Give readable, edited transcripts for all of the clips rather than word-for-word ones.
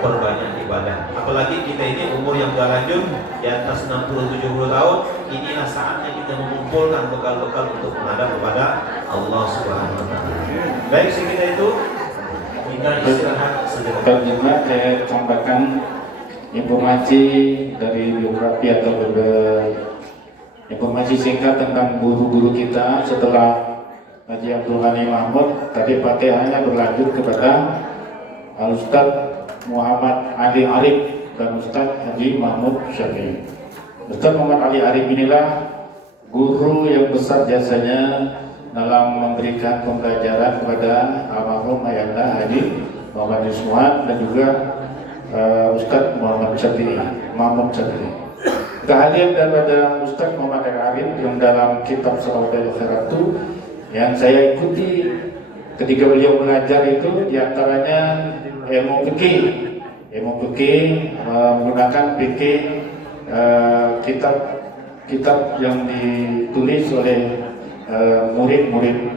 perbanyak ibadah. Apalagi kita ini umur yang sudah lanjut di atas 60-70 tahun, inilah saatnya kita mengumpulkan bekal-bekal untuk menghadap kepada Allah Subhanahu wa taala. Baik, sekitar itu kita istirahat sejenak. Selanjutnya saya sampaikan informasi dari biografi atau informasi singkat tentang guru-guru kita setelah Haji Abdul Ghani Mahmud. Tadi Fatihahnya berlanjut kepada Ustaz Muhammad Ali Arif dan Ustaz Haji Mahmud Syafi'i. Ustaz Muhammad Ali Arif inilah guru yang besar jasanya dalam memberikan pembelajaran kepada almarhum Ayahanda Haji Muhammad Yusmuan dan juga Ustaz Muhammad Syafi'i. Keahlian daripada Ustaz Muhammad Ali Arif yang dalam kitab Salawat Khairatu yang saya ikuti ketika beliau mengajar itu diantaranya ilmu fikih menggunakan fikih kitab yang ditulis oleh murid-murid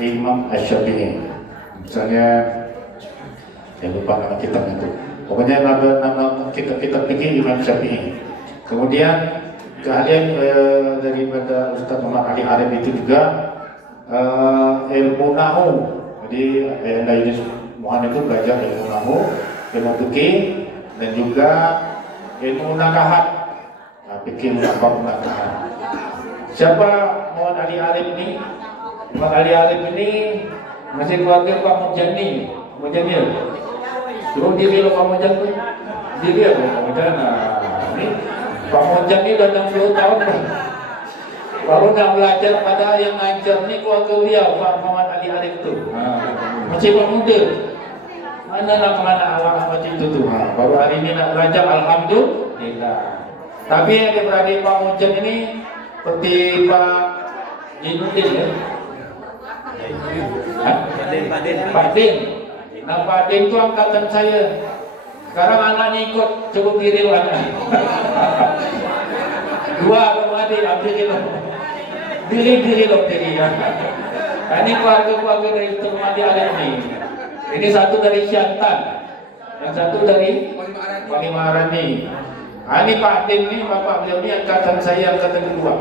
Imam Asy-Syafi'i. Misalnya saya lupa nama kitab itu. Pokoknya nama kitab fikih Imam Syafi'i. Kemudian keahlian daripada Ustaz Muhammad Ali Arif itu juga ilmu nahu. Jadi Ayahanda Yunus Muhammad itu belajar ilmu nahu, ilmu fikih dan juga ilmu nakahat. Fikih nakahat. Siapa Muhammad Ali Arif ini? Muhammad Ali Arif ini masih keluarga Pak Mujani. Suruh diri lo Pak Mujani. Diri ya Pak Mujani. Ini Pak Mujani udah 60 tahun. Baru nak belajar pada yang ngajar ni keluarga beliau Pak Muhammad Ali Arif tu. Masih muda. Mana nak kemana alam macam itu tu. Baru hari ini nak belajar, alhamdulillah. Tapi adik-beradik Pak Mujan ini seperti Pak Jinuddin ya. Pak Din. Nah Pak Din tu angkatan saya. Sekarang anaknya ikut cukup diri anak. Dua adik ambil diri ya. Ini keluarga dari Termadi Alim ini. Ini satu dari Syantan, yang satu dari Palimarani. Ini Pak Din ini bapak beliau ini angkatan saya, angkatan kedua.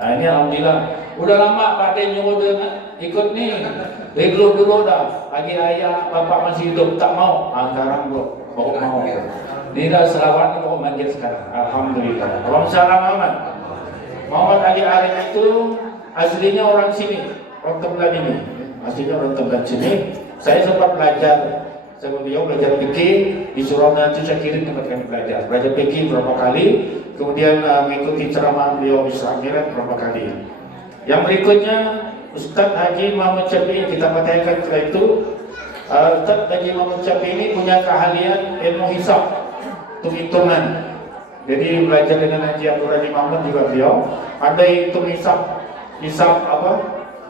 Nah ini alhamdulillah. Udah lama Pak Din nyuruh ikut nih. Dari dulu dah. Pagi ayah bapak masih hidup tak mau. Sekarang baru mau. Ini dah selawat baru manggil sekarang. Alhamdulillah. Waalaikumsalam Muhammad. Muhammad Ali Arif itu aslinya orang sini, orang Tembelan ini. Aslinya orang Tembelan sini. Saya sempat belajar sama beliau, belajar fikih di surau nanti saya kirim tempat kami belajar fikih berapa kali, kemudian mengikuti ceramah beliau Isra Mi'raj berapa kali. Yang berikutnya Ustaz Haji Muhammad Syafi'i, kita katakan setelah itu Ustaz Haji Muhammad Syafi'i ini punya keahlian ilmu hisab, hitung-hitungan. Jadi belajar dengan Haji Abdul Ghani Mahmud juga beliau pandai hitung hisab apa,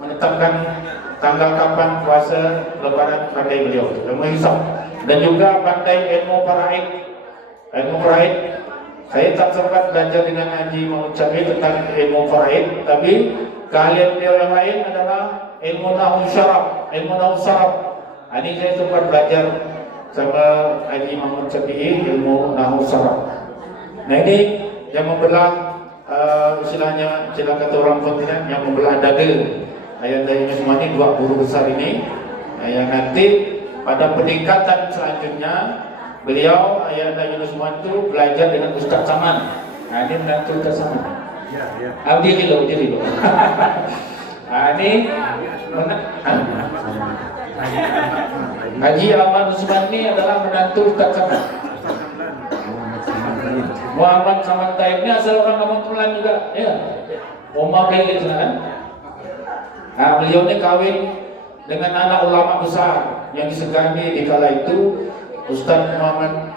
menetapkan tanggal kapan puasa lebaran, pandai beliau ilmu hisab. Dan juga pandai ilmu faraid. Saya tak sempat belajar dengan Haji Muhammad Syafi'i tentang ilmu faraid, tapi keahlian beliau yang lain adalah ilmu nahwu syaraf. Ini saya sempat belajar sama Haji Muhammad Syafi'i ilmu nahwu syaraf. Nah ini yang membelah istilahnya, istilah kata orang kontinen, yang membelah dada Ayahanda Yunus Muhammad ini, dua guru besar ini. Yang nanti pada peningkatan selanjutnya beliau Ayahanda Yunus Muhammad itu belajar dengan Ustaz Saman. Nah ini menantu Ustaz Saman. Diri lo. Nah ini Haji Ahmad Usman ini adalah menantu Ustaz Saman. Muhammad Saman Taib ini asal orang Kampung Tulan juga, ya. Omah kayak gitu kan. Nah, beliau ini kawin dengan anak ulama besar yang disegani di kala itu, Ustaz Muhammad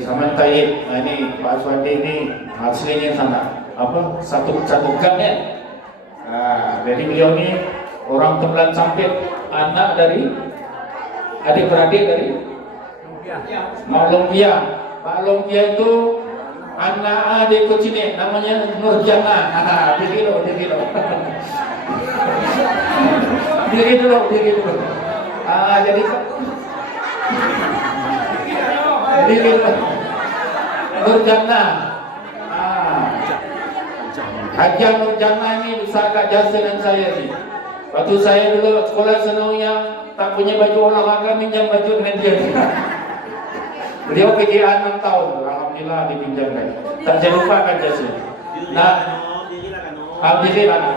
Saman Taib. Nah ini Pak Aswandi ini aslinya sana, satu gang ya. Nah, jadi beliau ini orang Tembelan Sampit, anak dari adik-beradik dari Mak Lumpia. Pak Lumpia itu anak adikku sini, namanya Nurjana. Diri lo. Diri dulu. Jadi Jadi Nur Jannah. Haji Nur Jannah ini sangat jasa dengan saya nih. Waktu saya dulu sekolah senaunya tak punya baju olahraga, minjam baju dengan dia. Beliau PGA 6 tahun, alhamdulillah dipinjamkan. Tak saya lupakan jasa. Nah, alhamdulillah kan.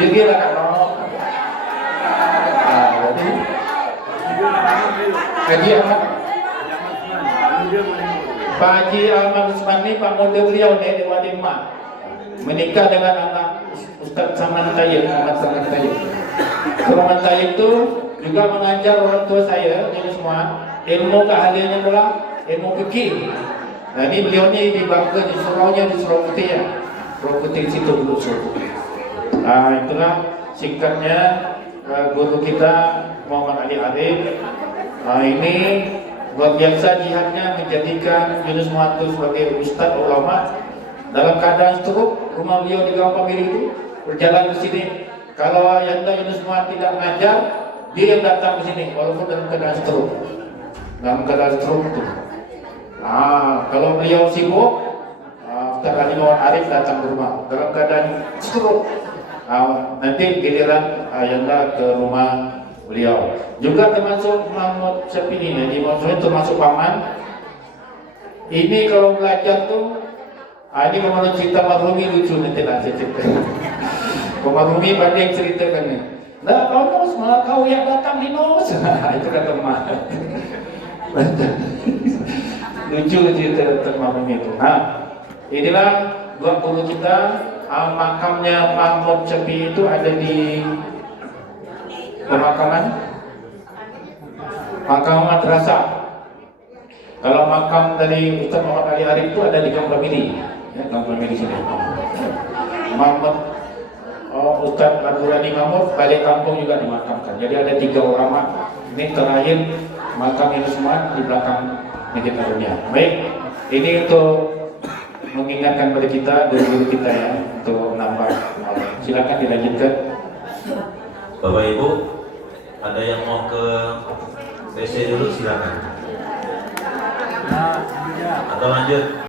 Alhamdulillah kan. Haji Ahmad, Pak Haji Ahmad Usman ini Pak Mode beliau nih di Wadi Emak. Menikah dengan anak Ustaz Saman Tayyib, Ahmad Saman Tayyib. Saman Tayyib itu juga mengajar orang tua saya, ini semua ilmu keahliannya adalah ilmu fikih. Nah ini beliau ini di Bangka, di suraunya di Surau Putih ya, Surau Putih situ dulu Surau Putih. Nah itulah singkatnya guru kita Muhammad Ali Arif. Nah ini luar biasa jihadnya menjadikan Yunus Muhammad sebagai ustaz ulama. Dalam keadaan stroke, rumah beliau di Kampung Miri itu berjalan ke sini. Kalau Ayanda Yunus Muhammad tidak mengajar, dia yang datang ke sini walaupun dalam keadaan stroke. Dalam keadaan stroke itu. Kalau beliau sibuk, Ustaz Ali Muhammad Arif datang ke rumah dalam keadaan stroke. Nanti giliran Ayanda ke rumah beliau. Juga termasuk Mahmud Syafini, jadi maksudnya termasuk paman. Ini kalau belajar tuh, ini kalau cerita Marhumi lucu nanti lah saya cerita. Marhumi pandai ceritakan ni. Nah kau nos, malah kau yang datang di nos. Itu kata Mak. Lucu cerita Marhumi itu. Inilah dua guru kita. Makamnya Mahmud Syafi'i itu ada di pemakaman madrasah. Kalau makam dari Ustaz Muhammad Ali Arif itu ada di Kampung Miri. Ya, Kampung Miri sini. Muhammad Ustaz Abdurrani Mahmud balik kampung juga dimakamkan. Jadi ada 3 ulama. Ini terakhir makam ini semua di belakang Masjid Dunia. Baik, ini untuk mengingatkan pada kita guru kita ya untuk nambah. Silakan dilanjutkan. Bapak Ibu, ada yang mau ke WC dulu silakan. Atau lanjut.